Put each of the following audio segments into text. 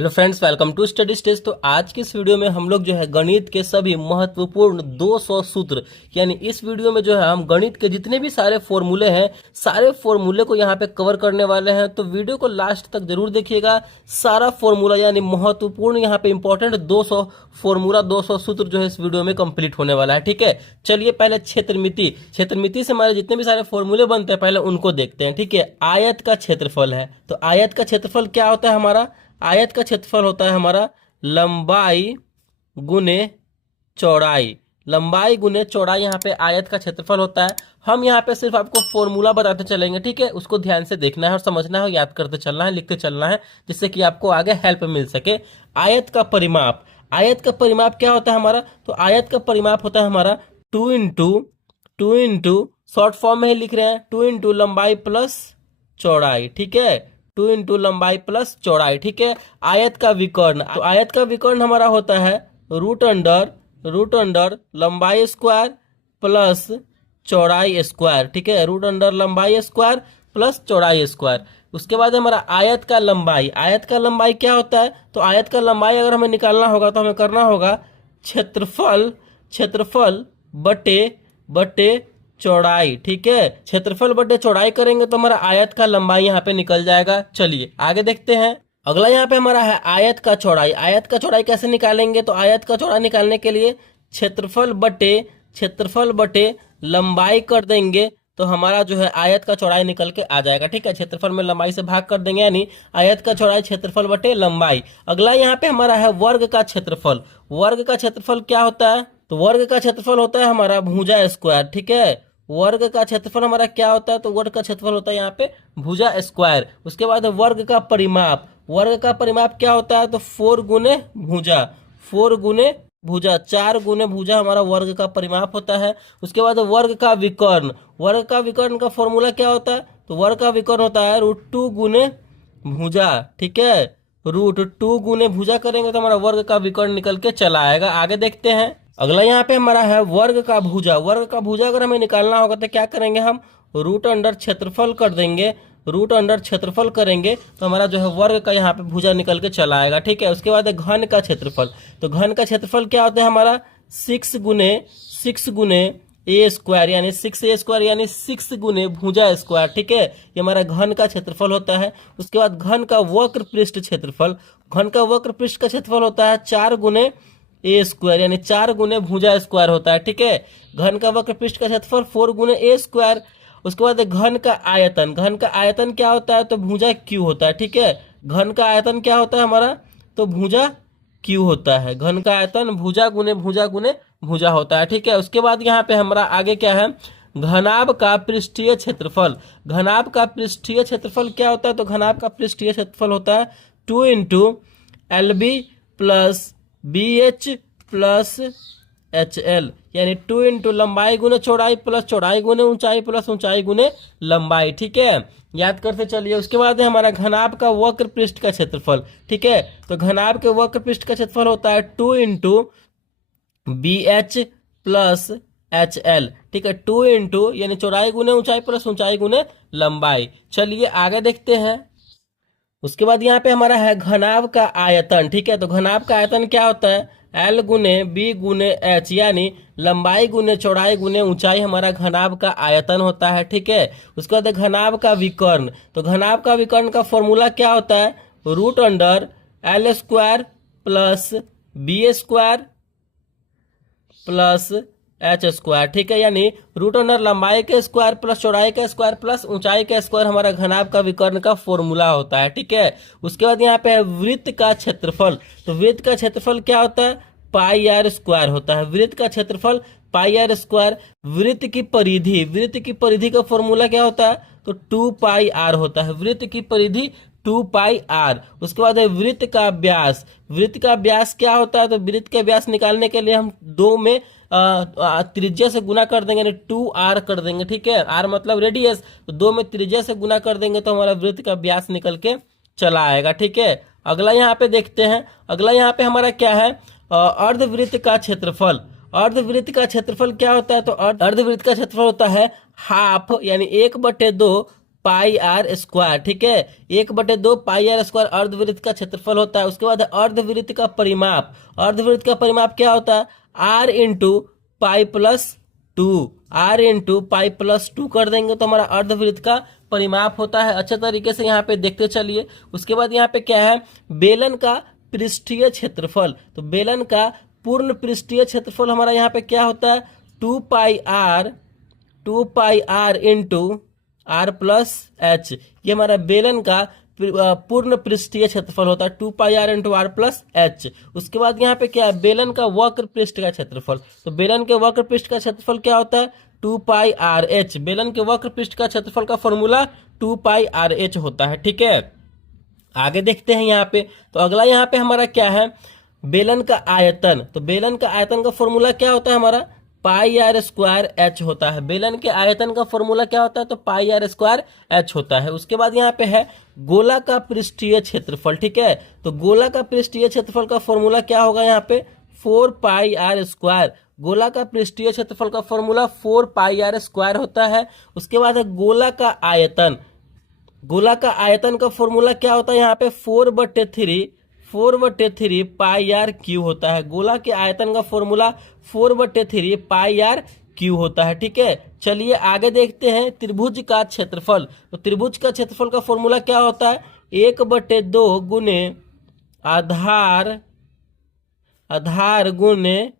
Hello friends, welcome to study stage. तो आज की इस वीडियो में हम लोग जो है गणित के सभी महत्वपूर्ण 200 सूत्र, यानी इस वीडियो में जो है हम गणित के जितने भी सारे फॉर्मूले हैं, सारे फॉर्मूले को यहाँ पे कवर करने वाले हैं। तो वीडियो को लास्ट तक जरूर देखिएगा। सारा फॉर्मूला यानी महत्वपूर्ण यहाँ पे इंपॉर्टेंट 200 फॉर्मूला 200 सूत्र जो है इस वीडियो में कंप्लीट होने वाला है। ठीक है, चलिए पहले क्षेत्रमिति से हमारे जितने भी सारे फॉर्मूले बनते हैं पहले उनको देखते हैं। ठीक है, आयत का क्षेत्रफल है, तो आयत का क्षेत्रफल क्या होता है हमारा? आयत का क्षेत्रफल होता है हमारा लंबाई गुने चौड़ाई। लंबाई गुने चौड़ाई यहाँ पे आयत का क्षेत्रफल होता है। हम यहाँ पे सिर्फ आपको फॉर्मूला बताते चलेंगे, ठीक है? उसको ध्यान से देखना है और समझना है, याद करते चलना है, लिखते चलना है, जिससे कि आपको आगे हेल्प मिल सके। आयत का परिमाप, आयत का परिमाप क्या होता है हमारा? तो आयत का परिमाप होता है हमारा टू इंटू शॉर्ट फॉर्म में ही लिख रहे हैं, 2 इंटू लंबाई प्लस चौड़ाई। ठीक है, 2 इंटू लंबाई प्लस चौड़ाई। ठीक है, आयत का विकर्ण, तो आयत का विकर्ण हमारा होता है रूट अंडर लंबाई स्क्वायर प्लस चौड़ाई स्क्वायर। ठीक है, रूट अंडर लंबाई स्क्वायर प्लस चौड़ाई स्क्वायर। उसके बाद हमारा आयत का लंबाई, आयत का लंबाई क्या होता है? तो आयत का लंबाई अगर हमें निकालना होगा तो हमें करना होगा क्षेत्रफल बटे चौड़ाई। ठीक है, क्षेत्रफल बटे चौड़ाई करेंगे तो हमारा आयत का लंबाई यहाँ पे निकल जाएगा। चलिए आगे देखते हैं। अगला यहाँ पे हमारा है आयत का चौड़ाई। आयत का चौड़ाई कैसे निकालेंगे? तो आयत का चौड़ाई निकालने के लिए क्षेत्रफल बटे लंबाई कर देंगे तो हमारा जो है आयत का चौड़ाई निकल के आ जाएगा। ठीक है, क्षेत्रफल में लंबाई से भाग कर देंगे, यानी आयत का चौड़ाई क्षेत्रफल बटे लंबाई। अगला यहाँ पे हमारा है वर्ग का क्षेत्रफल। वर्ग का क्षेत्रफल क्या होता है? तो वर्ग का क्षेत्रफल होता है हमारा भुजा स्क्वायर। ठीक है, वर्ग का क्षेत्रफल हमारा क्या होता है? तो वर्ग का क्षेत्रफल होता है यहाँ पे भुजा स्क्वायर। उसके बाद वर्ग का परिमाप, वर्ग का परिमाप क्या होता है? तो 4 गुने भुजा 4 गुने भुजा हमारा वर्ग का परिमाप होता है। उसके बाद वर्ग का विकर्ण, वर्ग का विकर्ण का फॉर्मूला क्या होता है? तो वर्ग का विकर्ण होता है √2 गुने भुजा। ठीक है, √2 गुने भुजा करेंगे तो हमारा वर्ग का विकर्ण निकल के चला आएगा। आगे देखते हैं। अगला यहाँ पे हमारा है वर्ग का भुजा। वर्ग का भुजा अगर हमें निकालना होगा तो क्या करेंगे? हम रूट अंडर क्षेत्रफल कर देंगे, रूट अंडर क्षेत्रफल करेंगे तो हमारा जो है वर्ग का यहाँ पे भुजा निकल के चला आएगा। ठीक है, उसके बाद घन का क्षेत्रफल। तो घन का क्षेत्रफल क्या होता है हमारा? 6 गुने ए स्क्वायर, यानी 6a स्क्वायर, यानी 6 गुने भुजा स्क्वायर। ठीक है, ये हमारा घन का क्षेत्रफल होता है। उसके बाद घन का वक्र पृष्ठ क्षेत्रफल, घन का वक्र पृष्ठ का क्षेत्रफल होता है 4 गुने ए स्क्वायर, यानी 4 गुने भुजा स्क्वायर होता है। ठीक है, घन का वक्र पृष्ठ का क्षेत्रफल 4 गुने ए स्क्वायर। उसके बाद घन का आयतन, घन का आयतन क्या होता है? तो भुजा क्यू होता है। ठीक है, घन का आयतन क्या होता है हमारा? तो भुजा क्यू होता है। घन का आयतन भुजा गुने भुजा होता है। ठीक है, उसके बाद यहाँ पे हमारा आगे क्या है? घनाभ का पृष्ठीय क्षेत्रफल। घनाभ का पृष्ठीय क्षेत्रफल क्या होता है? तो घनाभ का पृष्ठीय क्षेत्रफल होता है 2 into LB plus BH plus HL, यानी 2 इंटू लंबाई गुने चौड़ाई प्लस चौड़ाई गुने ऊंचाई प्लस ऊंचाई गुने लंबाई। ठीक है, याद करते चलिए। उसके बाद है हमारा घनाभ का वक्र पृष्ठ का क्षेत्रफल। ठीक है, तो घनाभ के वक्र पृष्ठ का क्षेत्रफल होता है 2 इंटू BH प्लस HL। ठीक है, 2 इंटू यानी चौड़ाई गुने ऊंचाई प्लस ऊंचाई गुने लंबाई। चलिए आगे देखते हैं। उसके बाद यहाँ पे हमारा है घनाभ का आयतन। ठीक है, तो घनाभ का आयतन क्या होता है? L गुने B गुने H, यानी लंबाई गुने चौड़ाई गुने ऊंचाई हमारा घनाभ का आयतन होता है। ठीक है, उसके बाद घनाभ का विकर्ण। तो घनाभ का विकर्ण का फॉर्मूला क्या होता है? Root under L square plus B square plus H square. ठीक है, यानी रूट अंडर लंबाई के स्क्वायर प्लस चौड़ाई का स्क्वायर प्लस ऊंचाई का स्क्वायर हमारा घनाभ का विकर्ण का फॉर्मूला होता है। ठीक है, उसके बाद यहाँ पे है वृत्त का क्षेत्रफल। तो वृत्त का क्षेत्रफल क्या होता है? पाई आर स्क्वायर होता है। वृत्त का क्षेत्रफल पाई आर स्क्वायर। वृत्त की परिधि का फॉर्मूला क्या होता है? तो 2 पाई आर होता है। वृत्त की परिधि 2 पाई आर। उसके बाद है वृत्त का व्यास। वृत्त का व्यास क्या होता है? तो वृत्त का व्यास निकालने के लिए हम 2 में त्रिज्या से गुना कर देंगे, यानी 2r कर देंगे। ठीक है, r मतलब रेडियस, तो 2 में त्रिज्या से गुना कर देंगे तो हमारा वृत्त का व्यास निकल के चला आएगा। ठीक है, अगला यहाँ पे देखते हैं। अगला यहाँ पे हमारा क्या है? अर्धवृत्त का क्षेत्रफल। अर्धवृत्त का क्षेत्रफल क्या होता है? तो अर्धवृत्त का क्षेत्रफल होता है हाफ, यानी 1/2 पाई आर स्क्वायर, ठीक है। 1/2 पाई आर स्क्वायर अर्धवृत्त का क्षेत्रफल होता है। उसके बाद अर्धवृत्त का परिमाप, अर्धवृत्त का परिमाप क्या होता है, R into pi plus 2, R into pi plus 2 कर देंगे तो हमारा अर्धवृत्त का परिमाप होता है। अच्छे तरीके से यहाँ पे देखते चलिए। उसके बाद यहाँ पे क्या है, बेलन का पृष्ठीय क्षेत्रफल, तो बेलन का पूर्ण पृष्ठीय क्षेत्रफल हमारा यहाँ पे क्या होता है, 2 pi R into R plus H, ये हमारा बेलन का पूर्ण पृष्ठीय क्षेत्रफल होता है, 2 pi R into R plus H. उसके बाद यहाँ पे क्या है, बेलन का वक्र पृष्ठ का क्षेत्रफल, तो बेलन के वक्र पृष्ठ का क्षेत्रफल क्या होता है, 2 पाई आर एच। बेलन के वक्र पृष्ठ का क्षेत्रफल का फॉर्मूला 2 पाई आर एच होता है, ठीक है। आगे देखते हैं यहाँ पे, तो अगला यहाँ पे हमारा क्या है, बेलन का आयतन, तो बेलन का आयतन का फॉर्मूला क्या होता है हमारा, पाई आर स्क्वायर एच होता है। बेलन के आयतन का फॉर्मूला क्या होता है, तो पाई आर स्क्वायर एच होता है। उसके बाद यहाँ पे है गोला का पृष्ठीय क्षेत्रफल, ठीक है। तो गोला का पृष्ठीय क्षेत्रफल का फॉर्मूला क्या होगा यहाँ पे, 4 पाई आर स्क्वायर। गोला का पृष्ठीय क्षेत्रफल का फॉर्मूला 4 पाई आर स्क्वायर होता है। उसके बाद है गोला का आयतन, गोला का आयतन का फॉर्मूला क्या होता है यहाँ पे, 4/3 पाई आर क्यू होता है। गोला के आयतन का फॉर्मूला 4/3 पाई आर क्यू होता है, ठीक है। चलिए आगे देखते हैं त्रिभुज का क्षेत्रफल, तो त्रिभुज का क्षेत्रफल का फॉर्मूला क्या होता है, 1/2 गुने आधार गुने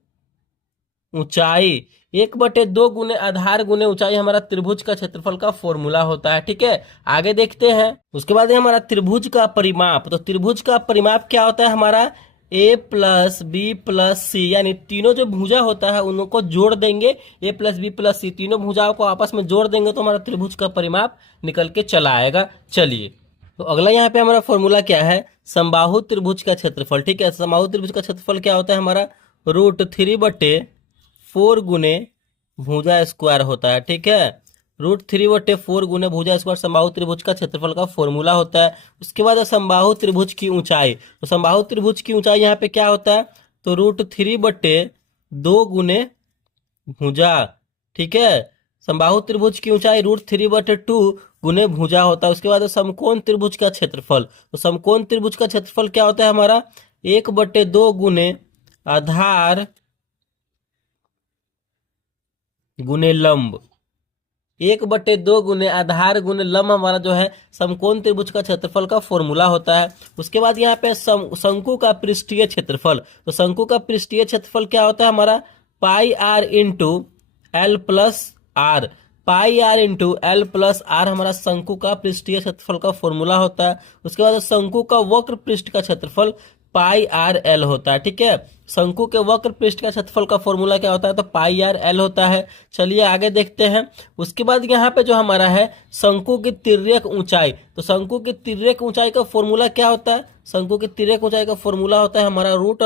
ऊंचाई, 1/2 गुने आधार गुने ऊंचाई हमारा त्रिभुज का क्षेत्रफल का फॉर्मूला होता है, ठीक है। आगे देखते हैं। उसके बाद है हमारा त्रिभुज का परिमाप, तो त्रिभुज का परिमाप क्या होता है हमारा, a प्लस बी प्लस सी, यानी तीनों जो भुजा होता है उनको जोड़ देंगे, a प्लस बी प्लस सी, तीनों भुजाओं को आपस में जोड़ देंगे तो हमारा त्रिभुज का परिमाप निकल के चला आएगा। चलिए तो अगला यहाँ पे हमारा फॉर्मूला क्या है, समबाहु त्रिभुज का क्षेत्रफल, ठीक है। समबाहु त्रिभुज का क्षेत्रफल क्या होता है हमारा, √3/4 गुने भुजा स्क्वायर होता है, ठीक है। √3/4 गुने भुजा स्क्वायर समबाहु त्रिभुज का क्षेत्रफल का फॉर्मूला होता है। उसके बाद समबाहु त्रिभुज की ऊंचाई, तो समबाहु त्रिभुज की ऊंचाई यहाँ पे क्या होता है, तो √3/2 गुने भुजा, ठीक है। समबाहु त्रिभुज की ऊंचाई √3/2 गुने भुजा होता है। उसके बाद समकोण त्रिभुज का क्षेत्रफल, तो समकोण त्रिभुज का क्षेत्रफल क्या होता है हमारा, 1/2 गुने आधार गुने लंब, 1/2 गुने आधार गुने लंब हमारा जो है समकोण त्रिभुज का क्षेत्रफल का फॉर्मूला होता है। उसके बाद यहाँ पे शंकु का पृष्ठीय क्षेत्रफल, तो शंकु का पृष्ठीय क्षेत्रफल क्या होता है हमारा, pi R into L plus R, pi R into L plus R हमारा शंकु का पृष्ठीय क्षेत्रफल का फॉर्मूला होता है। उसके बाद शंकु का वक्र पृष्ठ का क्षेत्रफल पाई आर एल होता है, ठीक है। शंकु के वक्र पृष्ठ का क्षेत्रफल का फॉर्मूला क्या होता है, तो पाई आर एल होता है। चलिए आगे देखते हैं। उसके बाद यहाँ पे जो हमारा है शंकु की तिर्यक ऊंचाई, तो शंकु की तिर्यक ऊंचाई का फॉर्मूला क्या होता है, शंकु की तिर्यक ऊंचाई का फॉर्मूला होता है हमारा root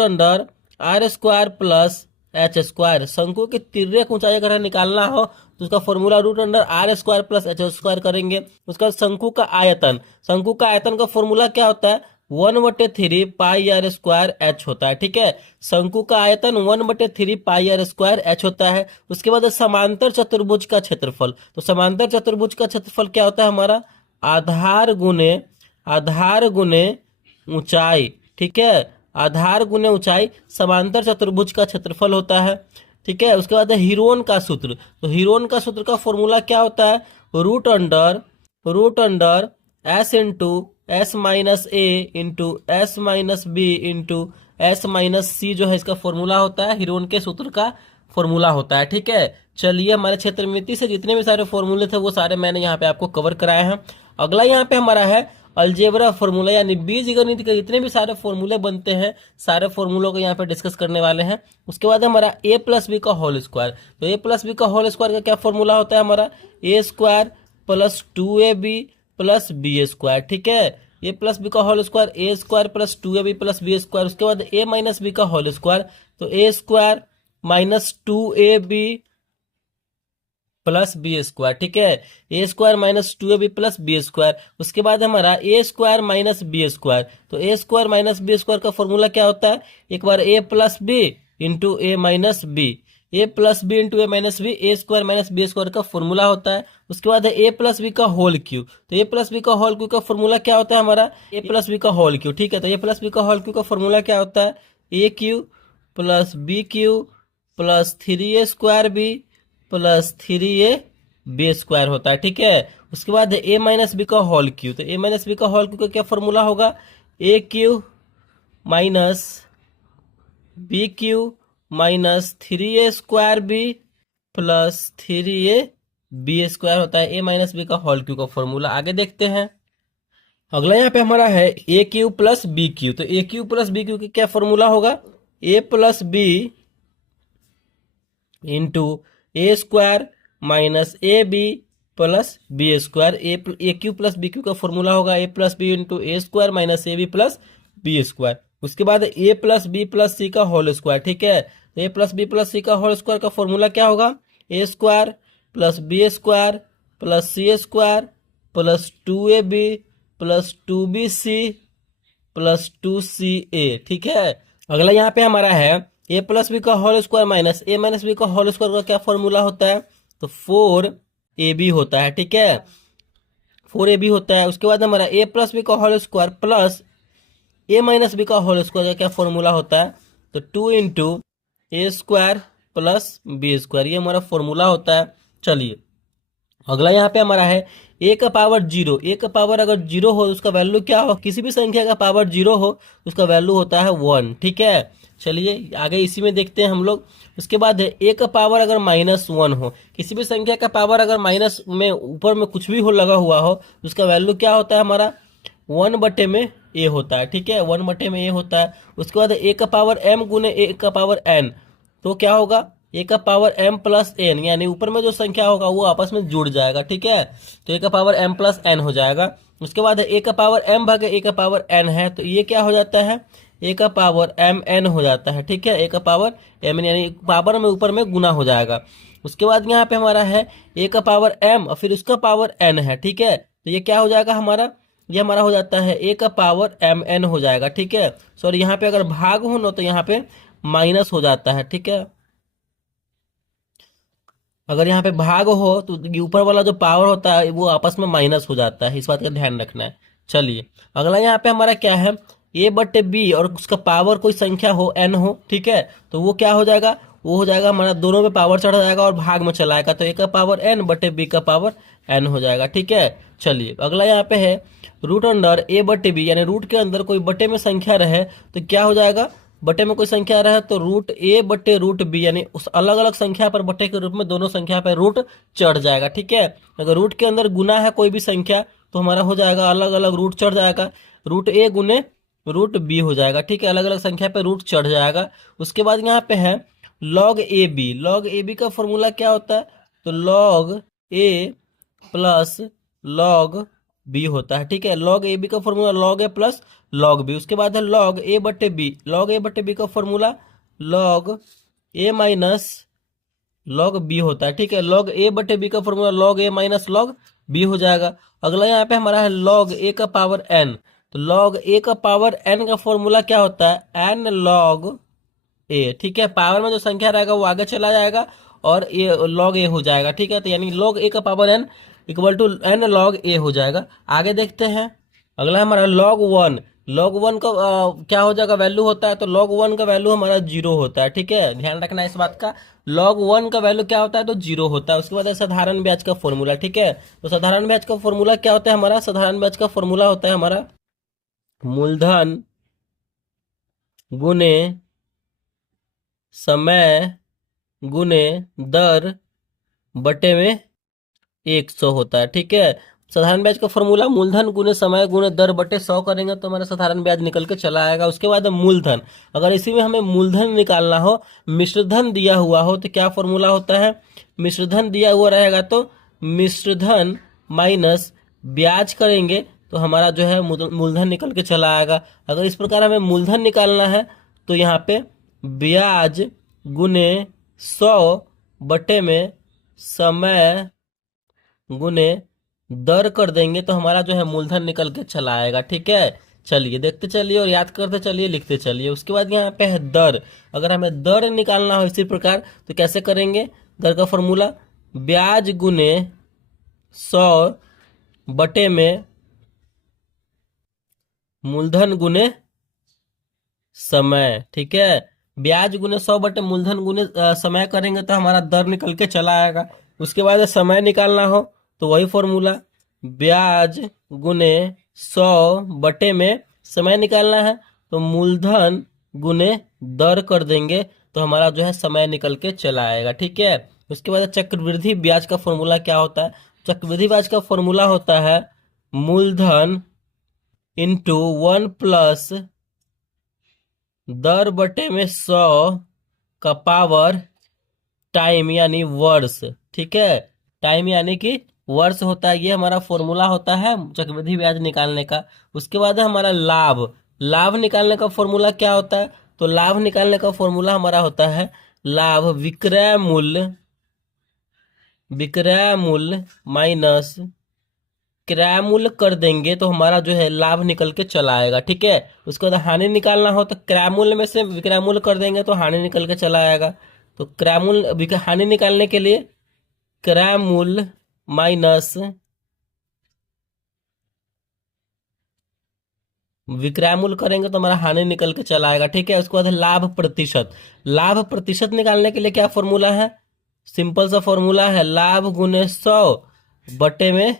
under R square plus H square. शंकु की तिर्यक ऊंचाई अगर निकालना हो तो उसका formula √r² plus H square करेंगे। उसका शंकु का आयतन, शंकु का आयतन का फॉर्मूला क्या होता है, 1/3 पाई आर स्क्वायर एच होता है, ठीक है। शंकु का आयतन 1/3 पाई आर स्क्वायर एच होता है। उसके बाद समांतर चतुर्भुज का क्षेत्रफल, तो समांतर चतुर्भुज का क्षेत्रफल क्या होता है हमारा, आधार गुने ऊंचाई, ठीक है। आधार गुने ऊंचाई समांतर चतुर्भुज का क्षेत्रफल होता है, ठीक है। उसके बाद हीरोन का सूत्र, तो हीरोन का सूत्र का फॉर्मूला क्या होता है, root under S into S minus A into S minus B into S minus C जो है इसका फॉर्मूला होता है, हीरोन के सूत्र का फॉर्मूला होता है, ठीक है। चलिए हमारे क्षेत्रमिति से जितने भी सारे फॉर्मूले थे वो सारे मैंने यहाँ पे आपको कवर कराए हैं। अगला यहाँ पे हमारा है अलजेब्रा फॉर्मूला, यानी बीजगणित के जितने भी सारे फॉर्मूले बनते हैं सारे फॉर्मूलों को यहाँ पे डिस्कस करने वाले हैं। उसके बाद हमारा a प्लस बी का होल स्क्वायर, तो a प्लस बी का होल स्क्वायर का क्या फॉर्मूला होता है हमारा, a² प्लस 2ab प्लस b², ठीक है। a प्लस बी का होल स्क्वायर a² प्लस 2ab प्लस b²। उसके बाद a माइनस बी का होल स्क्वायर, तो a² minus 2ab plus b², ठीक है। a² minus 2ab plus b²। उसके बाद हमारा a² माइनस b², तो a² माइनस b² का फॉर्मूला क्या होता है, एक बार a plus B into a minus B, A plus B into A minus B, A square minus B square का फॉर्मूला होता है। उसके बाद है ए प्लस बी का होल क्यू, तो ए प्लस बी का होल क्यू का फॉर्मूला क्या होता है हमारा, ए प्लस बी का होल क्यू। ठीक है, तो ए प्लस बी का होल क्यू का फॉर्मूला क्या होता है, A cube plus B cube plus 3a square B plus 3a B square होता है। ठीक है, उसके बाद है ए माइनस बी का होल क्यू, तो ए माइनस बी का होल क्यू का क्या फॉर्मूला होगा, A cube minus B cube minus 3a square B plus 3a B square होता है ए माइनस बी का होल क्यू का फॉर्मूला। आगे देखते हैं, अगला यहाँ पे हमारा है A cube plus B cube, तो A cube plus B cube का क्या फॉर्मूला होगा, A plus B into A square minus A B plus B square. A cube plus B cube का फॉर्मूला होगा A plus B into A square minus A B plus B square. उसके बाद A plus B plus C का whole square. ठीक है, A plus B plus C का whole square का formula क्या होगा, ए square plus B square plus C square plus 2ab plus 2bc plus 2ca। ठीक है, अगला यहाँ पे हमारा है ए प्लस बी का whole square minus A minus B का होल स्क्वायर का क्या फॉर्मूला होता है, तो 4ab होता है। ठीक है, 4ab होता है। उसके बाद हमारा ए प्लस बी का होल स्क्वायर प्लस ए माइनस बी का होल स्क्वायर का क्या फॉर्मूला होता है, तो 2 into A square plus B square, ये हमारा फॉर्मूला होता है। चलिए, अगला यहाँ पे हमारा है ए का पावर जीरो, ए का पावर अगर जीरो हो तो उसका वैल्यू क्या हो, किसी भी संख्या का पावर जीरो हो तो उसका वैल्यू होता है 1। ठीक है, चलिए आगे इसी में देखते हैं हम लोग। उसके बाद है ए का पावर अगर -1 हो, किसी भी संख्या का पावर अगर माइनस में ऊपर में कुछ भी हो लगा हुआ हो तो उसका वैल्यू क्या होता है हमारा 1/में ए होता है। ठीक है, 1/में ए होता है। उसके बाद ए का पावर m गुने ए का पावर n, तो क्या होगा ए का पावर m प्लस n, यानी ऊपर में जो संख्या होगा वो आपस में जुड़ जाएगा। ठीक है, तो ए का पावर m प्लस n हो जाएगा। उसके बाद ए का पावर m भागे ए का पावर n है, तो ये क्या हो जाता है, ए का पावर mn हो जाता है। ठीक है, ए का पावर mn यानी पावर में ऊपर में गुना हो जाएगा। उसके बाद यहाँ पे हमारा है ए का पावर m और फिर उसका पावर n है। ठीक है, तो ये क्या हो जाएगा हमारा, ये हमारा हो जाता है ए का पावर mn हो जाएगा। ठीक है, सॉरी यहाँ पे अगर भाग हो ना तो यहाँ पे माइनस हो जाता है। ठीक है, अगर यहाँ पे भाग हो तो ऊपर वाला जो पावर होता है वो आपस में माइनस हो जाता है, इस बात का ध्यान रखना है। चलिए, अगला यहाँ पे हमारा क्या है, ए बटे बी और उसका पावर कोई संख्या हो n हो। ठीक है, तो वो क्या हो जाएगा, वो हो जाएगा हमारा दोनों पे पावर चढ़ जाएगा और भाग में चला आएगा, तो ए का पावर n बटे बी का पावर n हो जाएगा। ठीक है, चलिए अगला यहाँ पे है रूट अंडर ए बटे बी, यानी रूट के अंदर कोई बटे में संख्या रहे तो क्या हो जाएगा, बटे में कोई संख्या रहे तो रूट ए बटे रूट बी, यानी उस अलग अलग संख्या पर बटे के रूप में दोनों संख्या पर रूट चढ़ जाएगा। ठीक है, अगर रूट के अंदर गुना है कोई भी संख्या तो हमारा हो जाएगा अलग अलग रूट चढ़ जाएगा, रूट ए गुने रूट बी हो जाएगा। ठीक है, अलग अलग संख्या पर रूट चढ़ जाएगा। उसके बाद यहाँ पे है log A B, log A B का फॉर्मूला क्या होता है, तो log A plus log B होता है। ठीक है, लॉग ए बी का formula log A plus log B. उसके बाद है लॉग ए बटे बी, लॉग ए बटे बी का फॉर्मूला लॉग ए माइनस लॉग बी होता है। ठीक है, लॉग ए बटे बी का फॉर्मूला लॉग ए माइनस लॉग बी हो जाएगा। अगला यहाँ पे हमारा है लॉग ए का पावर एन, तो लॉग ए का पावर एन का फॉर्मूला क्या होता है, एन लॉग ए। ठीक है, पावर में जो संख्या रहेगा वो आगे चला जाएगा और ए लॉग ए हो जाएगा। ठीक है, तो यानी लॉग ए का power N equal to N log A हो जाएगा। आगे देखते हैं, अगला हमारा लॉग वन, लॉग वन का क्या हो जाएगा, वैल्यू होता है, तो लॉग वन का वैल्यू हमारा 0 होता है। ठीक है, ध्यान रखना इस बात का, लॉग वन का वैल्यू क्या होता है, तो 0 होता है। उसके बाद है साधारण ब्याज का फॉर्मूला। ठीक है, तो साधारण ब्याज का फॉर्मूला क्या होता है हमारा, साधारण ब्याज का फॉर्मूला होता है हमारा मूलधन गुने समय गुने दर बटे में 100 होता है। ठीक है, साधारण ब्याज का फॉर्मूला मूलधन गुने समय गुने दर बटे 100 करेंगे तो हमारा साधारण ब्याज निकल के चला आएगा। उसके बाद मूलधन, अगर इसी में हमें मूलधन निकालना हो, मिश्रधन दिया हुआ हो तो क्या फॉर्मूला होता है, मिश्रधन दिया हुआ रहेगा तो मिश्रधन माइनस ब्याज करेंगे तो हमारा जो है मूलधन निकल के चला आएगा। अगर इस प्रकार हमें मूलधन निकालना है तो यहाँ पे ब्याज गुने 100 बटे में समय गुने दर कर देंगे तो हमारा जो है मूलधन निकल के चला आएगा। ठीक है, चलिए देखते चलिए और याद करते चलिए, लिखते चलिए। उसके बाद यहाँ पे है दर। अगर हमें दर निकालना हो इसी प्रकार तो कैसे करेंगे? दर का फॉर्मूला ब्याज गुने 100 बटे में मूलधन गुने समय। ठीक है, ब्याज गुने 100 बटे मूलधन गुने समय करेंगे तो हमारा दर निकल के चला आएगा। उसके बाद समय निकालना हो तो वही फॉर्मूला ब्याज गुने 100 बटे में समय निकालना है तो मूलधन गुने दर कर देंगे तो हमारा जो है समय निकल के चला आएगा। ठीक है, उसके बाद चक्रवृद्धि ब्याज का फॉर्मूला क्या होता है? चक्रवृद्धि ब्याज का फॉर्मूला होता है मूलधन इंटू 1 + दर बटे में 100 का पावर टाइम यानी वर्ष। ठीक है, टाइम यानी कि वर्ष होता है, ये हमारा फॉर्मूला होता है चक्रवृद्धि ब्याज निकालने का। उसके बाद है हमारा लाभ। लाभ निकालने का फॉर्मूला क्या होता है? तो लाभ निकालने का फॉर्मूला हमारा होता है लाभ विक्रय मूल्य, विक्रय मूल्य माइनस क्रय मूल्य कर देंगे तो हमारा जो है लाभ निकल के चला आएगा। ठीक है, उसके बाद हानि निकालना हो तो क्रय मूल्य में से विक्रय मूल्य कर देंगे तो हानि निकल के चला आएगा। तो क्रय मूल्य हानि निकालने के लिए क्रय मूल्य माइनस विक्रय मूल्य करेंगे तो हमारा हानि निकल के चला आएगा। ठीक है, उसके बाद लाभ प्रतिशत। लाभ प्रतिशत निकालने के लिए क्या फॉर्मूला है? सिंपल सा फॉर्मूला है लाभ गुने 100 बटे में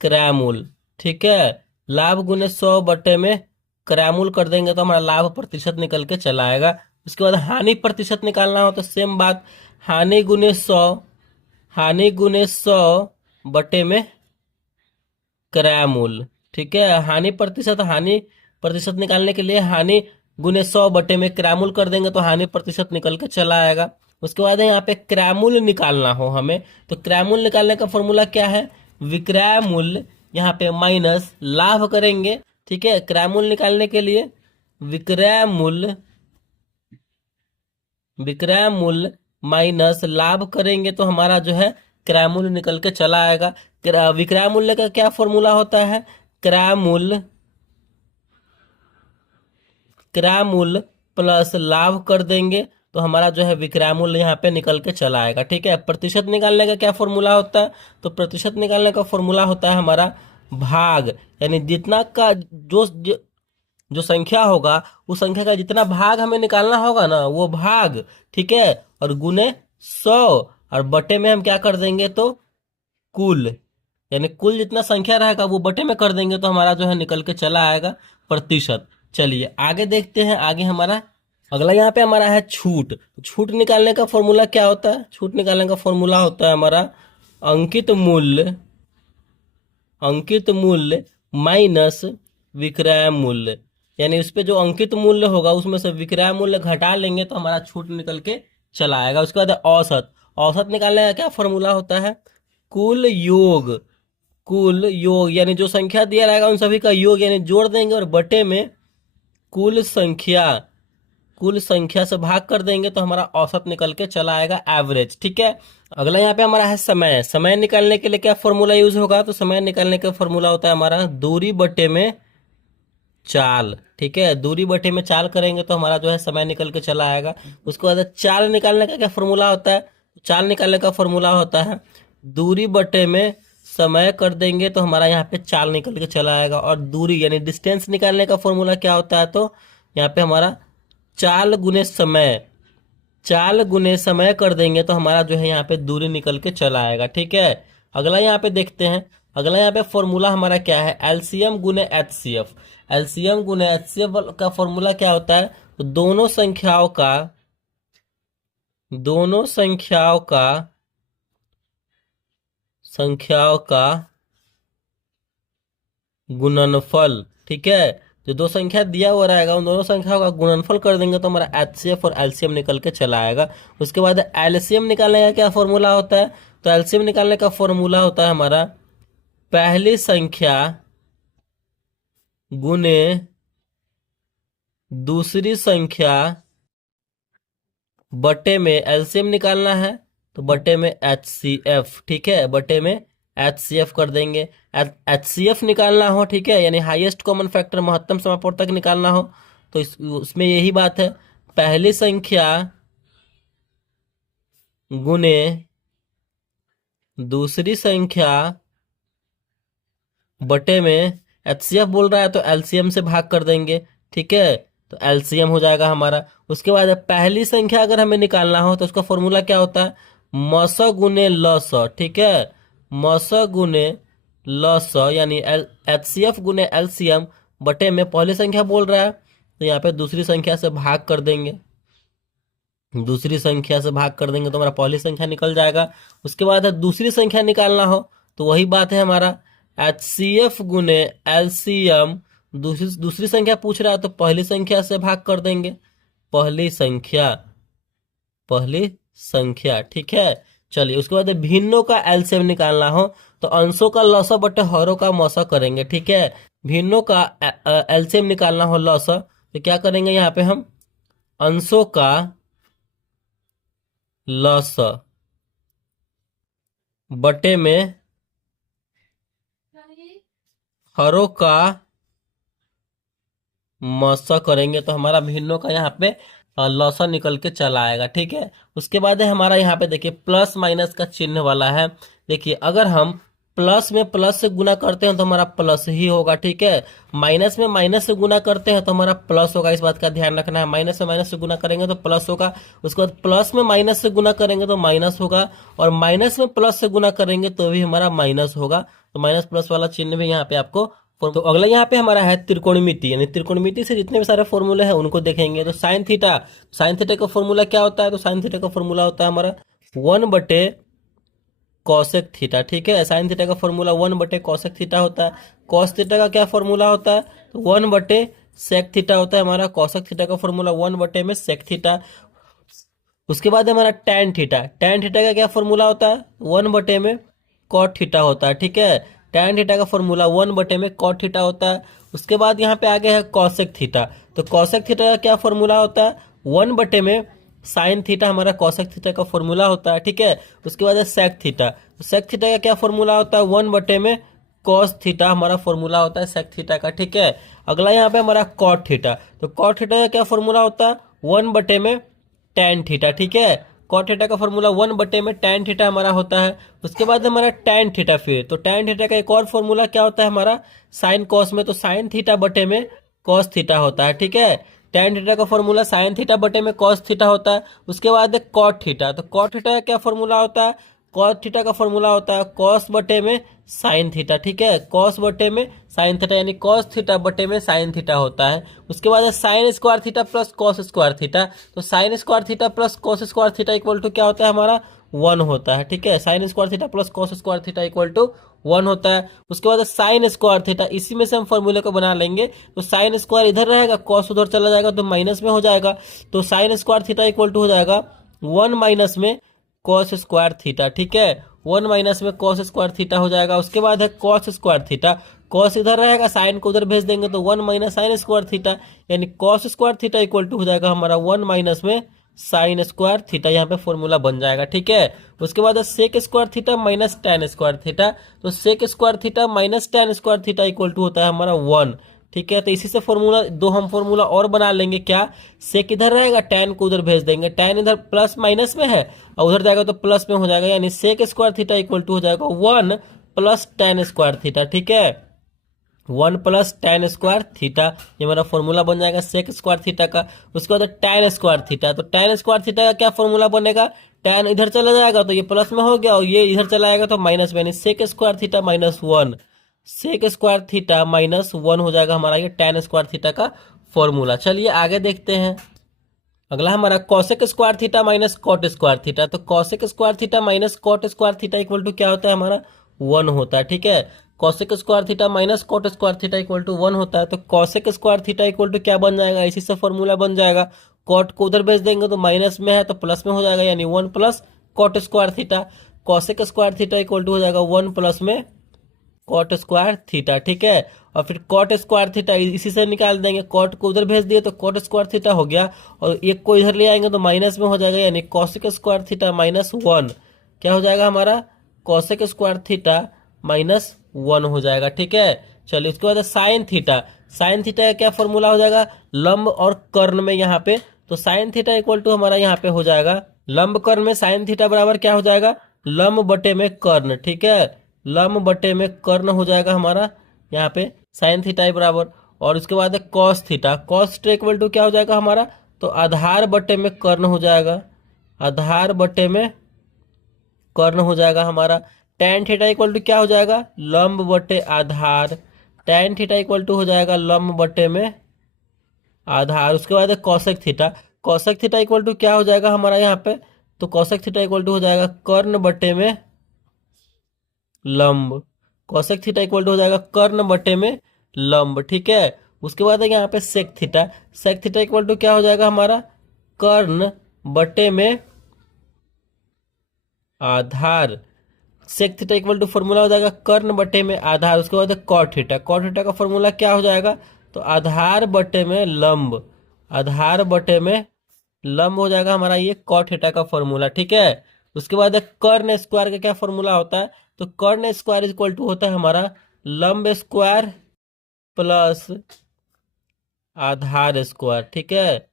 क्रय मूल्य। ठीक है, लाभ गुने 100 बटे में क्रय मूल्य कर देंगे तो हमारा लाभ प्रतिशत निकल के चला आएगा। उसके बाद हानि प्रतिशत निकालना हो तो सेम बात, हानि गुने 100, हानि गुने 100 बटे में क्रय मूल्य। ठीक है, हानि प्रतिशत निकालने के लिए हानि गुने 100 बटे में क्रय मूल्य कर देंगे तो हानि प्रतिशत निकल के चला आएगा। उसके बाद यहाँ पे क्रय मूल्य निकालना हो हमें तो क्रय मूल्य निकालने का फॉर्मूला क्या है? विक्रय मूल्य यहाँ पे माइनस लाभ करेंगे। ठीक है, क्रय मूल्य निकालने के लिए विक्रय मूल्य, विक्रय मूल्य माइनस लाभ करेंगे तो हमारा जो है क्रय मूल्य निकल के चला आएगा। विक्रय मूल्य का क्या फॉर्मूला होता है? क्रय मूल्य, क्रय मूल्य प्लस लाभ कर देंगे तो हमारा जो है विक्रय मूल्य यहाँ पे निकल के चला आएगा। ठीक है, प्रतिशत निकालने का क्या फॉर्मूला होता है? तो प्रतिशत निकालने का फॉर्मूला होता है हमारा भाग, यानी जितना का जो संख्या होगा उस संख्या का जितना भाग हमें निकालना होगा ना वो भाग। ठीक है, और गुने 100 और बटे में हम क्या कर देंगे तो कुल, यानी कुल जितना संख्या रहेगा वो बटे में कर देंगे तो हमारा जो है निकल के चला आएगा प्रतिशत। चलिए आगे देखते हैं। आगे हमारा अगला यहाँ पे हमारा है छूट। छूट निकालने का फॉर्मूला क्या होता है? छूट निकालने का फॉर्मूला होता है हमारा अंकित मूल्य, अंकित मूल्य माइनस विक्रय मूल्य, यानी उस पे जो अंकित मूल्य होगा उसमें से विक्रय मूल्य घटा लेंगे तो हमारा छूट निकल के चला आएगा। उसके बाद औसत। औसत निकालने का क्या फॉर्मूला होता है? कुल योग, कुल योग यानी जो संख्या दिया रहेगा उन सभी का योग यानी जोड़ देंगे और बटे में कुल संख्या, कुल संख्या से भाग कर देंगे तो हमारा औसत निकल के चला आएगा एवरेज। ठीक है, अगला यहाँ पे हमारा है समय। समय निकालने के लिए क्या फॉर्मूला यूज होगा? तो समय निकालने का फॉर्मूला होता है हमारा दूरी बटे में चाल। ठीक है, दूरी बटे में चाल करेंगे तो हमारा जो है समय निकल के चला आएगा। उसके बाद चाल निकालने का क्या फॉर्मूला होता है? चाल निकालने का फॉर्मूला होता है दूरी बटे में समय कर देंगे तो हमारा यहाँ पे चाल निकल के चला आएगा। और दूरी यानी डिस्टेंस निकालने का फॉर्मूला क्या होता है? तो यहाँ पे हमारा चाल गुने समय, चाल गुने समय कर देंगे तो हमारा जो है यहाँ पे दूरी निकल के चला आएगा। ठीक है, अगला यहाँ पे देखते हैं। अगला यहाँ पे फॉर्मूला हमारा क्या है? एलसीएम गुने एचसीएफ। एलसीएम गुने एचसीएफ का फॉर्मूला क्या होता है? तो दोनों संख्याओं का, दोनों संख्याओं का, संख्याओं का गुणनफल। ठीक है, जो दो संख्या दिया हुआ रहेगा उन दोनों संख्याओं का गुणनफल कर देंगे तो हमारा एचसीएफ और एलसीएम निकल के चला आएगा। उसके बाद एलसीएम निकालने का क्या फॉर्मूला होता है? तो एलसीएम निकालने का फॉर्मूला होता है हमारा पहली संख्या गुने दूसरी संख्या बटे में, एलसीएम निकालना है तो बटे में एचसीएफ। ठीक है, बटे में HCF कर देंगे। HCF निकालना हो, ठीक है, यानी हाईएस्ट कॉमन फैक्टर, महत्तम समापवर्तक निकालना हो, तो उसमें यही बात है, पहली संख्या गुने दूसरी संख्या बटे में, HCF बोल रहा है तो LCM से भाग कर देंगे, ठीक है, तो LCM हो जाएगा हमारा। उसके बाद पहली संख्या अगर हमें निकालना हो तो उसका फॉर्मूला क्या होता है, मस गुने लस, ठीक है, मस गुने लस, यानी HCF गुने LCM बटे में पहली संख्या बोल रहा है तो यहाँ पे दूसरी संख्या से भाग कर देंगे, दूसरी संख्या से भाग कर देंगे तो हमारा पहली संख्या निकल जाएगा। उसके बाद दूसरी संख्या निकालना हो तो वही बात है हमारा, HCF गुने LCM, दूसरी दूसरी संख्या पूछ रहा है तो पहली संख्या से भाग कर देंगे, पहली संख्या, पहली संख्या, ठीक है। चलिए उसके बाद भिन्नों का LCM निकालना हो तो अंशों का लसा बटे हरों का मौसा करेंगे, ठीक है। भिन्नों का LCM निकालना हो लसा तो क्या करेंगे, यहाँ पे हम अंशों का लस बटे में हरों का मौसा करेंगे तो हमारा भिन्नों का यहाँ पे लौसा निकल के चला आएगा, ठीक है। उसके बाद है हमारा यहाँ पे देखिए प्लस माइनस का चिन्ह वाला है। देखिए अगर हम प्लस में प्लस से गुना करते हैं तो हमारा प्लस ही होगा, ठीक है। माइनस में माइनस से गुना करते हैं तो हमारा प्लस होगा, इस बात का ध्यान रखना है। माइनस में माइनस से गुना करेंगे तो प्लस होगा, उसके बाद प्लस में माइनस से गुना करेंगे तो माइनस होगा, और माइनस में प्लस से गुना करेंगे तो भी हमारा माइनस होगा। तो माइनस प्लस वाला चिन्ह भी यहाँ पे आपको। तो अगला यहाँ पे हमारा है त्रिकोणमिति, यानी त्रिकोणमिति से जितने भी सारे फॉर्मूले हैं उनको देखेंगे। तो साइन थीटा, साइन थीटा का फॉर्मूला क्या होता है, तो साइन थीटा का फॉर्मूला होता है हमारा 1 बटे कॉसेक थीटा, ठीक है। साइन थीटा का फॉर्मूला 1 बटे कॉसेक थीटा होता है। कॉस थीटा का क्या फॉर्मूला होता है, तो 1 बटे सेक थीटा होता है हमारा। कॉसेक थीटा का फॉर्मूला 1 बटे में सेक थीटा। उसके बाद हमारा टैन थीटा, टैन थीटा का क्या फॉर्मूला होता है, 1 बटे में कॉट थीटा होता है, ठीक है। टैन थीटा का फॉर्मूला 1 बटे में कॉट थीटा होता है। उसके बाद यहाँ पे आगे है कॉसेक थीटा, तो कॉसेक थीटा का क्या फॉर्मूला होता है, 1 बटे में साइन थीटा हमारा कॉसेक थीटा का फॉर्मूला होता है, ठीक है। उसके बाद है सेक थीटा, तो सेक थीटा का क्या फॉर्मूला होता है, 1 बटे में कॉस थीटा हमारा फॉर्मूला होता है सेक थीटा का, ठीक है। अगला यहाँ पे हमारा कॉट थीटा, तो कॉट थीटा का क्या फॉर्मूला होता है, 1 बटे में टैन थीटा, ठीक है। कॉट थीटा का फॉर्मूला 1 बटे में टैन थीटा हमारा होता है। उसके बाद हमारा टैन थीटा, फिर तो टैन थीटा का एक और फॉर्मूला क्या होता है हमारा, साइन कॉस में, तो साइन थीटा बटे में कॉस थीटा होता है, ठीक है। टैन थीटा का फॉर्मूला साइन थीटा बटे में कॉस थीटा होता है। उसके बाद है कॉट थीटा, तो कॉट थीटा का क्या फॉर्मूला होता है, कॉस थीटा का फॉर्मूला होता है कॉस बटे में साइन थीटा, ठीक है। कॉस बटे में साइन थीटा, यानी कॉस थीटा बटे में साइन थीटा होता है। उसके बाद है sine square theta plus cos square theta, तो sine square theta plus cos square theta equal to क्या होता है हमारा, 1 होता है, ठीक है। Sine square theta plus cos square theta equal to 1 होता है। उसके बाद साइन स्क्वायर थीटा, इसी में से हम फॉर्मूले को बना लेंगे, तो साइन स्क्वायर इधर रहेगा, कॉस उधर चला जाएगा तो माइनस में हो जाएगा, तो sine square theta equal to हो जाएगा 1 माइनस में कॉस स्क्वायर थीटा, ठीक है। 1 माइनस में कॉस स्क्वायर थीटा हो जाएगा। उसके बाद है कॉस स्क्वायर थीटा, कॉस इधर रहेगा, साइन को उधर भेज देंगे तो 1 माइनस साइन स्क्वायर थीटा, यानी cos square theta equal to हो जाएगा हमारा 1 माइनस में साइन स्क्वायर थीटा, यहाँ पे फॉर्मूला बन जाएगा, ठीक है। उसके बाद है sec square theta minus tan square theta, तो sec square theta minus tan square theta equal to होता है हमारा 1, ठीक है। तो इसी से फॉर्मूला दो हम फॉर्मूला और बना लेंगे, क्या, सेक इधर रहेगा, टैन को उधर भेज देंगे, टैन इधर प्लस माइनस में है और उधर जाएगा तो प्लस में हो जाएगा, यानी sec square theta equal to हो जाएगा 1 प्लस टैन स्क्वायर थीटा, ठीक है। 1 प्लस टैन स्क्वायर थीटा, ये हमारा फॉर्मूला बन जाएगा सेक स्क्वायर थीटा का। उसके बाद टैन स्क्वायर थीटा, तो टैन स्क्वायर थीटा का क्या फॉर्मूला बनेगा, टैन इधर चला जाएगा तो ये प्लस में हो गया और ये इधर चला जाएगा तो माइनस में, यानी sec square theta minus 1, sec square theta minus 1 हो जाएगा हमारा ये टैन स्क्वायर थीटा का फॉर्मूला। चलिए आगे देखते हैं। अगला हमारा cosec square theta minus cot square theta, तो cosec square theta minus cot square theta equal to क्या होता है हमारा, 1 होता है, ठीक है। Cosec square theta minus cot square theta equal to 1 होता है, तो cosec square theta equal to क्या बन जाएगा, इसी से फॉर्मूला बन जाएगा, कॉट को उधर भेज देंगे तो माइनस में है तो प्लस में हो जाएगा, यानी 1 plus cot square theta. Cosec square theta equal to हो जाएगा 1 प्लस में कॉट स्क्वायर थीटा, ठीक है। और फिर कॉट स्क्वायर थीटा इसी से निकाल देंगे, कॉट को उधर भेज दिए तो कॉट स्क्वायर थीटा हो गया और एक को इधर ले आएंगे तो माइनस में हो जाएगा, यानी कॉसेक स्क्वायर थीटा माइनस 1 क्या हो जाएगा हमारा, कॉसेक स्क्वायर थीटा -1 हो जाएगा। ठीक है, चलिए उसके बाद साइन थीटा। साइन थीटा का क्या फॉर्मूला हो जाएगा लंब और कर्ण में यहाँ पे, तो साइन थीटा इक्वल टू हमारा यहाँ पे हो जाएगा लंब कर्ण में साइन थीटा बराबर क्या हो जाएगा लंब बटे में कर्ण। ठीक है, लंब बटे में कर्ण हो जाएगा हमारा यहाँ पे साइन थीटा बराबर। और उसके बाद cos theta. Cos theta equal to क्या हो जाएगा हमारा, तो आधार बटे में कर्ण हो जाएगा, आधार बटे में कर्ण हो जाएगा हमारा। टेन थीटा इक्वल टू क्या हो जाएगा लंब बटे आधार। टेन थीटा इक्वल टू हो जाएगा लंब बटे में आधार। उसके बाद cosec theta. Cosec theta equal to क्या हो जाएगा हमारा यहाँ पे, तो कौशिक थीटा इक्वल टू हो जाएगा कर्ण बटे में लंब। कौशिक थीटा इक्वल टू हो जाएगा कर्ण बटे में लंब। ठीक है, उसके बाद है यहाँ पे sec theta. Sec theta equal to क्या हो जाएगा हमारा कर्ण बटे में आधार। Sec theta equal to formula हो जाएगा कर्ण बटे में आधार। उसके बाद कॉट थीटा। कॉट थीटा का फॉर्मूला क्या हो जाएगा, तो आधार बटे में लंब, आधार बटे में लंब हो जाएगा हमारा ये कॉट थीटा का फॉर्मूला। ठीक है, उसके बाद कर्ण स्क्वायर का क्या फॉर्मूला होता है, तो कर्ण स्क्वायर इक्वल टू होता है हमारा लंब स्क्वायर प्लस आधार स्क्वायर। ठीक है,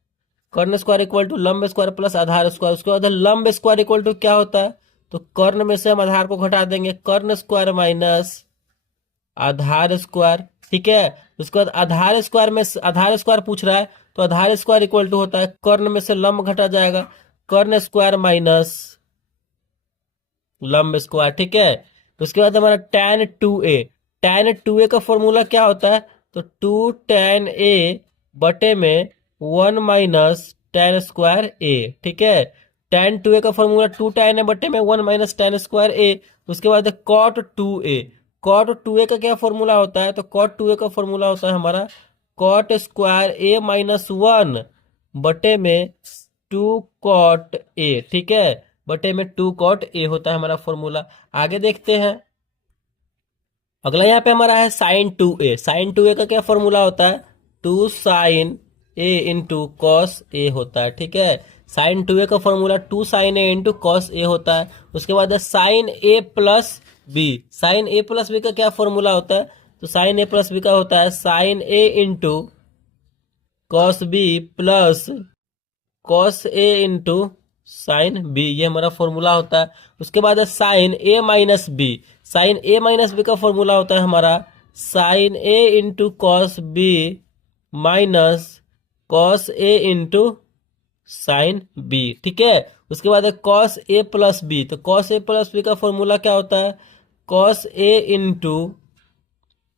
कर्ण स्क्वायर इक्वल टू लंब स्क्वायर प्लस आधार स्क्वायर। उसके बाद लंब स्क्वायर इक्वल टू क्या होता है, तो कर्ण में से हम आधार को घटा देंगे, कर्ण स्क्वायर माइनस आधार स्क्वायर। ठीक है, उसके बाद आधार स्क्वायर में आधार स्क्वायर पूछ रहा है, तो आधार स्क्वायर इक्वल टू होता है कर्ण में से लंब घटा जाएगा, कर्ण स्क्वायर माइनस लंब स्क्वायर। ठीक है, उसके बाद हमारा tan 2a। tan 2a का फॉर्मूला क्या होता है, तो 2 tan a बटे में 1 माइनस tan स्क्वायर a। ठीक है, tan 2a का फॉर्मूला 2 tan a बटे में 1 माइनस tan स्क्वायर a। उसके बाद cot 2a। cot 2a का क्या फॉर्मूला होता है, तो cot 2a का फॉर्मूला होता है हमारा cot स्क्वायर a माइनस 1 बटे में 2 cot a। ठीक है, बटे में 2 cot a होता है हमारा फॉर्मूला। आगे देखते हैं, अगला यहाँ पे हमारा है साइन 2a। साइन 2a का क्या फॉर्मूला होता है, 2 sine a into cos a होता है। ठीक है, साइन 2a का formula 2 sine a into cos a होता है। उसके बाद है sine a plus b। Sine a plus b का क्या फॉर्मूला होता है, तो साइन a प्लस b का होता है sine a into cos b plus cos a into sine B, ये हमारा फॉर्मूला होता है। उसके बाद है sine A minus B. Sine A minus B का फॉर्मूला होता है हमारा sine A into cos B minus cos A into sine B. ठीक है, उसके बाद है कॉस ए प्लस बी। तो कॉस ए प्लस बी का फॉर्मूला क्या होता है, cos A into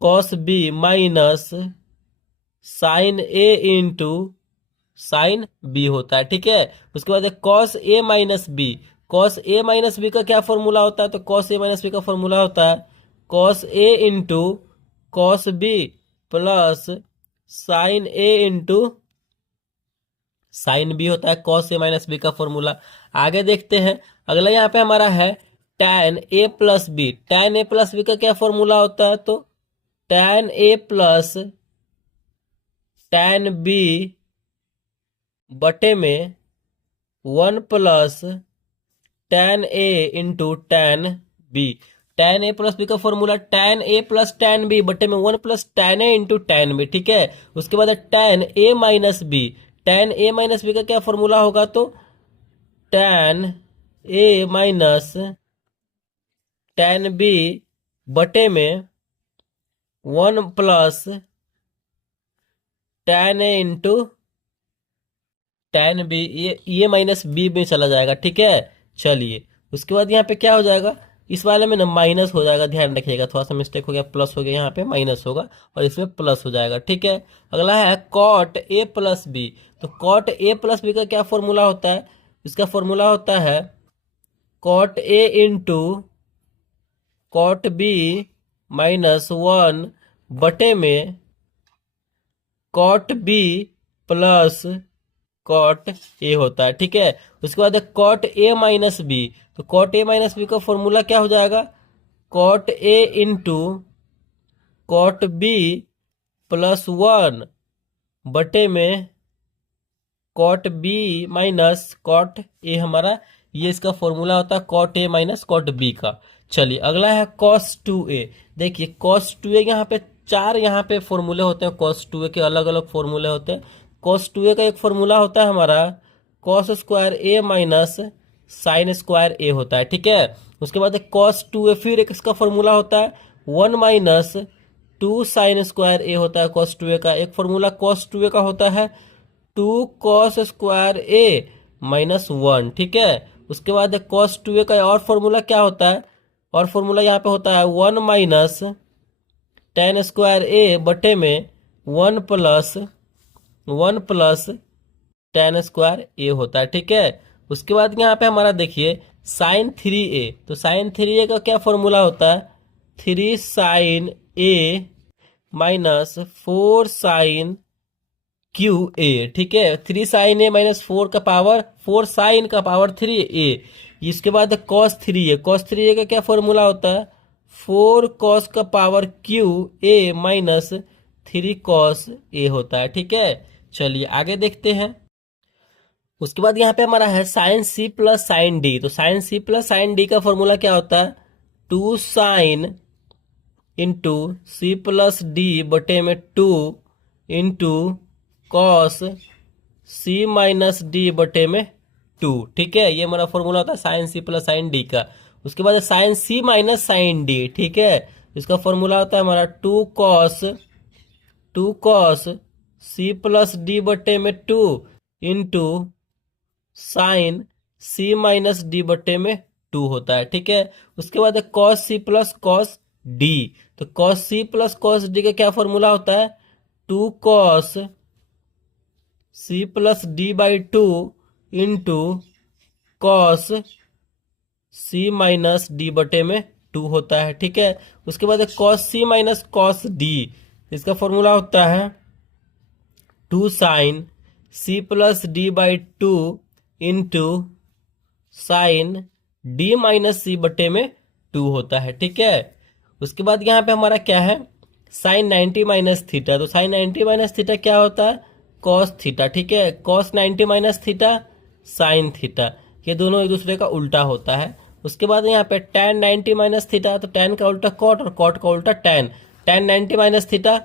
cos B minus sine A into sine B होता है। ठीक है, उसके बाद cos A minus B. Cos A minus B का क्या फॉर्मूला होता है, तो कॉस ए माइनस बी का फॉर्मूला होता है cos A into cos B plus sine A into sine B होता है कॉस ए माइनस बी का फॉर्मूला। आगे देखते हैं, अगला यहाँ पे हमारा है tan A plus B. tan A plus B का क्या फॉर्मूला होता है, तो tan A plus tan B बटे में 1 plus tan A into tan B. tan A plus B का formula tan A plus tan B बटे में 1 प्लस tan ए इंटू tan बी। ठीक है, उसके बाद tan ए माइनस बी। tan ए माइनस बी का क्या फॉर्मूला होगा, तो tan ए माइनस tan बी बटे में 1 प्लस tan ए इंटू tan बी, ये माइनस बी में चला जाएगा। ठीक है, चलिए उसके बाद यहाँ पे क्या हो जाएगा, इस वाले में ना माइनस हो जाएगा, ध्यान रखिएगा, थोड़ा सा मिस्टेक हो गया, प्लस हो गया, यहाँ पे माइनस होगा और इसमें प्लस हो जाएगा। ठीक है, अगला है कॉट ए प्लस बी। तो कॉट ए प्लस बी का क्या फॉर्मूला होता है, इसका फॉर्मूला होता है cot A into cot B minus 1 बटे में cot B plus cot A होता है। ठीक है, उसके बाद कॉट ए माइनस बी। तो कॉट ए माइनस बी का फॉर्मूला क्या हो जाएगा, cot A into cot B plus 1 बटे में कॉट बी माइनस कॉट ए, हमारा ये इसका फॉर्मूला होता है cot A minus cot B का। चलिए अगला है cos 2a। देखिए cos 2a यहाँ पे चार यहाँ पे फॉर्मूले होते हैं, cos 2a के अलग अलग फॉर्मूले होते हैं। cos 2a का एक फॉर्मूला होता है हमारा cos square a minus sine square a होता है, ठीक है। उसके बाद cos 2a फिर एक इसका फॉर्मूला होता है 1 माइनस 2 साइन स्क्वायर a होता है cos 2a का। एक फॉर्मूला cos 2a का होता है 2 cos स्क्वायर a माइनस 1, ठीक है। उसके बाद cos 2a का और फॉर्मूला क्या होता है, और फॉर्मूला यहाँ पे होता है 1 माइनस टेन स्क्वायर a बटे में 1 प्लस टेन स्क्वायर a होता है, ठीक है। उसके बाद यहाँ पे हमारा देखिए साइन 3a, तो साइन 3a का क्या फॉर्मूला होता है 3 sine a minus 4 sine cube A, ठीक है। 3 साइन ए माइनस 4 का पावर 4 साइन का पावर 3 ए। इसके बाद cos 3a, cos 3a का क्या फॉर्मूला होता है 4 cos का power Q A minus 3 cos a होता है, ठीक है। चलिए आगे देखते हैं। उसके बाद यहाँ पे हमारा है sine C plus sine D, तो sine C plus sine D का फॉर्मूला क्या होता है 2 sine into C plus D बटे में 2 into cos C minus D बटे में 2, ठीक है। ये हमारा फॉर्मूला होता है sine C plus sine D का। उसके बाद sine C minus sine D, ठीक है। इसका फॉर्मूला होता है हमारा 2 कॉस सी प्लस डी बटे में 2 into sine C minus D बटे में 2 होता है, ठीक है। उसके बाद cos C plus cos D, तो cos C plus cos D का क्या फॉर्मूला होता है 2 cos C plus D by 2 into cos C minus D बटे में 2 होता है, ठीक है। उसके बाद cos C minus cos D, इसका फॉर्मूला होता है 2 sine C plus D by 2 into sign D minus सी बटे में 2 होता है, ठीक है। उसके बाद यहाँ पे हमारा क्या है साइन 90 माइनस थीटा, तो साइन 90 माइनस थीटा क्या होता है कॉस थीटा, ठीक है। Cos 90 minus theta sine theta, ये दोनों एक दूसरे का उल्टा होता है। उसके बाद यहाँ पे tan 90 माइनस थीटा, तो tan का उल्टा कॉट और कॉट का उल्टा tan, tan 90 minus theta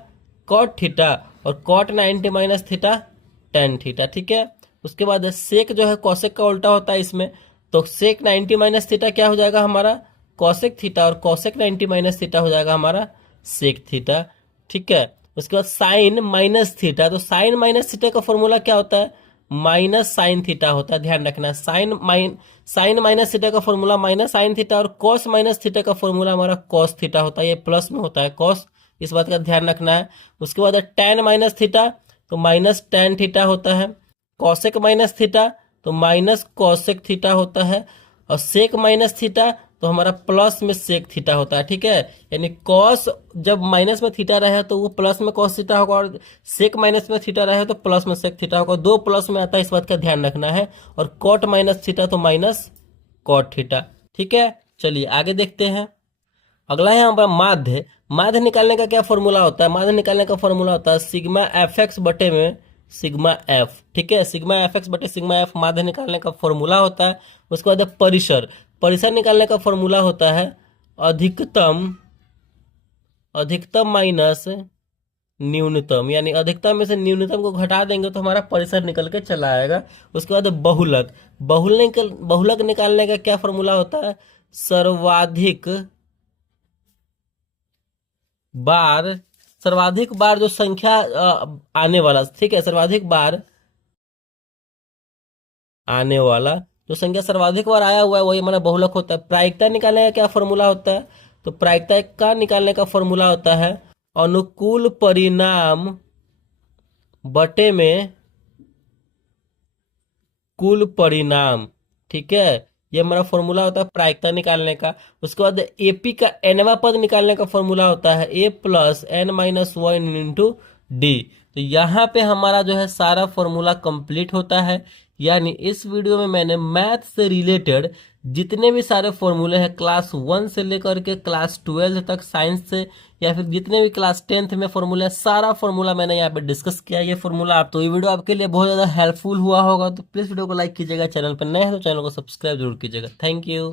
cot theta और cot 90 minus theta tan theta, ठीक है। उसके बाद सेक जो है कॉसेक का उल्टा होता है इसमें, तो सेक 90 माइनस थीटा क्या हो जाएगा हमारा कॉसेक थीटा और कॉसेक 90 माइनस थीटा हो जाएगा हमारा सेक थीटा, ठीक है। उसके बाद साइन माइनस थीटा, तो साइन माइनस थीटा का फॉर्मूला क्या होता है माइनस साइन थीटा होता है, ध्यान रखना। साइन माइनस थीटा का फॉर्मूला माइनस साइन थीटा और कॉस माइनस थीटा का फॉर्मूला हमारा कॉस थीटा होता है, ये प्लस में होता है कॉस, इस बात का ध्यान रखना है। उसके बाद टैन माइनस थीटा, तो माइनस टैन थीटा होता है। कॉसेक माइनस थीटा, तो माइनस कॉसेक थीटा होता है। और सेक माइनस थीटा, तो हमारा प्लस में सेक थीटा होता है, ठीक है। यानी कॉस जब माइनस में थीटा रहे तो वो प्लस में कॉस थीटा होगा और सेक माइनस में थीटा रहे तो प्लस में सेक थीटा होगा, दो प्लस में आता है, इस बात का ध्यान रखना है। और कॉट माइनस थीटा तो माइनस कॉट थीटा, ठीक है। चलिए आगे देखते हैं। अगला है हमारा माध्य। माध्य निकालने का क्या फॉर्मूला होता है, माध्य निकालने का फॉर्मूला होता है सिग्मा एफ एक्स बटे में सिग्मा एफ, ठीक है। सिग्मा एफ एक्स बटे सिग्मा एफ माध्य निकालने का फॉर्मूला होता है। उसके बाद परिसर, परिसर निकालने का फॉर्मूला होता है अधिकतम माइनस न्यूनतम, यानी अधिकतम में से न्यूनतम को घटा देंगे तो हमारा परिसर निकल के चला आएगा। उसके बाद बहुलक, बहुलक निकालने का क्या फॉर्मूला होता है सर्वाधिक बार जो संख्या आने वाला, ठीक है, सर्वाधिक बार आने वाला जो संख्या सर्वाधिक बार आया हुआ है वही हमारा बहुलक होता है। प्रायिकता निकालने का क्या फॉर्मूला होता है, तो प्रायिकता का निकालने का फॉर्मूला होता है अनुकूल परिणाम बटे में कुल परिणाम, ठीक है। ये हमारा फॉर्मूला होता है प्रायिकता निकालने का। उसके बाद एपी का एनवा पद निकालने का फॉर्मूला होता है A plus N minus one into D. तो यहाँ पे हमारा जो है सारा फॉर्मूला कंप्लीट होता है। यानी इस वीडियो में मैंने मैथ से रिलेटेड जितने भी सारे फॉर्मूले हैं क्लास 1 से लेकर के क्लास 12 तक साइंस से, या फिर जितने भी क्लास 10th में फॉर्मूला है, सारा फॉर्मूला मैंने यहाँ पे डिस्कस किया ये फॉर्मूला। आप तो ये वीडियो आपके लिए बहुत ज़्यादा हेल्पफुल हुआ होगा, तो प्लीज़ वीडियो को लाइक कीजिएगा। चैनल पर नए हैं तो चैनल को सब्सक्राइब जरूर कीजिएगा। Thank you.